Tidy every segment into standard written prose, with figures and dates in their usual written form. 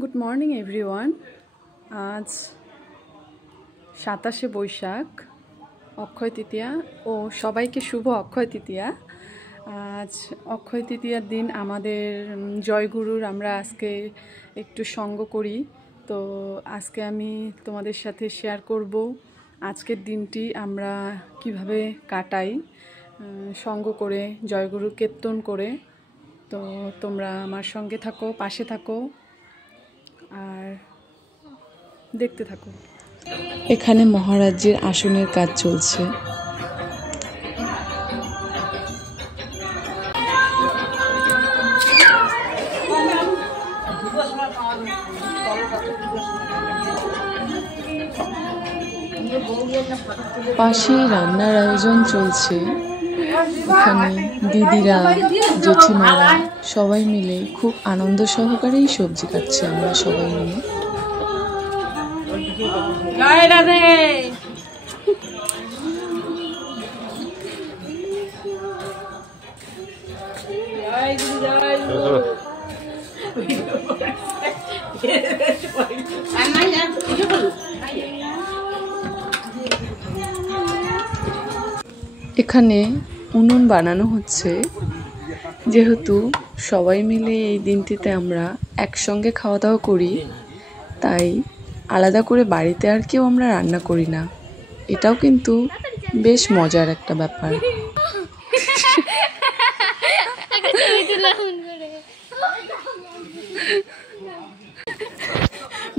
Good morning everyone. আজ 27শে বৈশাখ, অক্ষয় তৃতীয়া ও সবাইকে শুভ অক্ষয় তৃতীয়া। আজ অক্ষয় তৃতীয়ার দিন আমাদের জয়গুরুর আমরা আজকে একটু সঙ্গ করি। তো আজকে আমি তোমাদের সাথে শেয়ার করব আজকের দিনটি আমরা কিভাবে কাটাই সঙ্গ করে, জয়গুরু কীর্তন করে। তো তোমরা আমার সঙ্গে থাকো, পাশে থাকো আর দেখতে থাকো। এখানে মহারাজ্যের আসনের কাজ চলছে। পাশেই রান্নার আয়োজন চলছে। এখানে দিদিরা, জেঠিমারা সবাই মিলে খুব আনন্দ সহকারেই সবজি কাটছে। আমরা সবাই মিলে এখানে উনুন বানানো হচ্ছে। যেহেতু সবাই মিলে এই দিনটিতে আমরা একসঙ্গে খাওয়া দাওয়া করি, তাই আলাদা করে বাড়িতে আর কেউ আমরা রান্না করি না। এটাও কিন্তু বেশ মজার একটা ব্যাপার।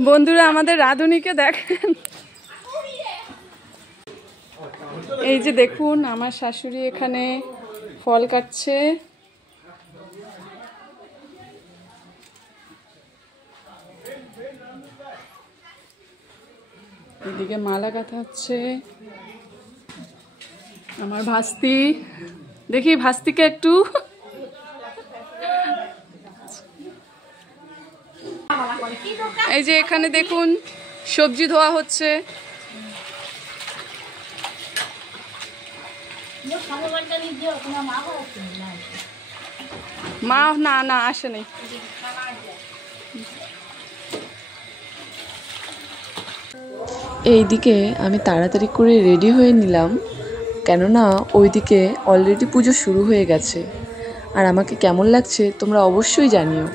বন্ধুরা, আমাদের রাধুনীকে দেখেন। এই যে দেখুন, আমার শাশুড়ি এখানে ফল কাটছে। এদিকে মালা গাঁথা হচ্ছে। আমার ভাস্তি, দেখি ভাস্তিকে একটু। এই যে এখানে দেখুন, সবজি ধোয়া হচ্ছে। মা না না আসে নাই। এইদিকে আমি তাড়াতাড়ি করে রেডি হয়ে নিলাম, কেননা ওইদিকে অলরেডি পুজো শুরু হয়ে গেছে। আর আমাকে কেমন লাগছে তোমরা অবশ্যই জানিও।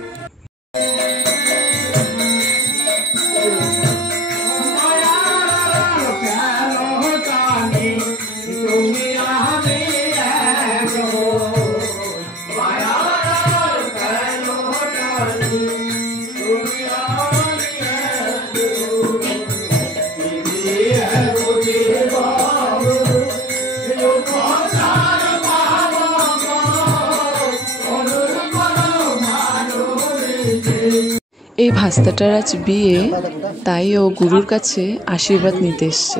এই ভাস্তাটার আজ বিয়ে, তাই ও গুরুর কাছে আশীর্বাদ নিতে এসছে।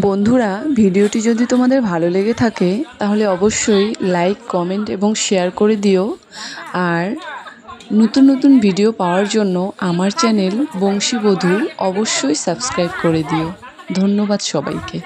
বন্ধুরা, ভিডিওটি যদি তোমাদের ভালো লেগে থাকে তাহলে অবশ্যই লাইক, কমেন্ট এবং শেয়ার করে দিও। আর নতুন নতুন ভিডিও পাওয়ার জন্য আমার চ্যানেল বংশীবধূ অবশ্যই সাবস্ক্রাইব করে দিও। ধন্যবাদ সবাইকে।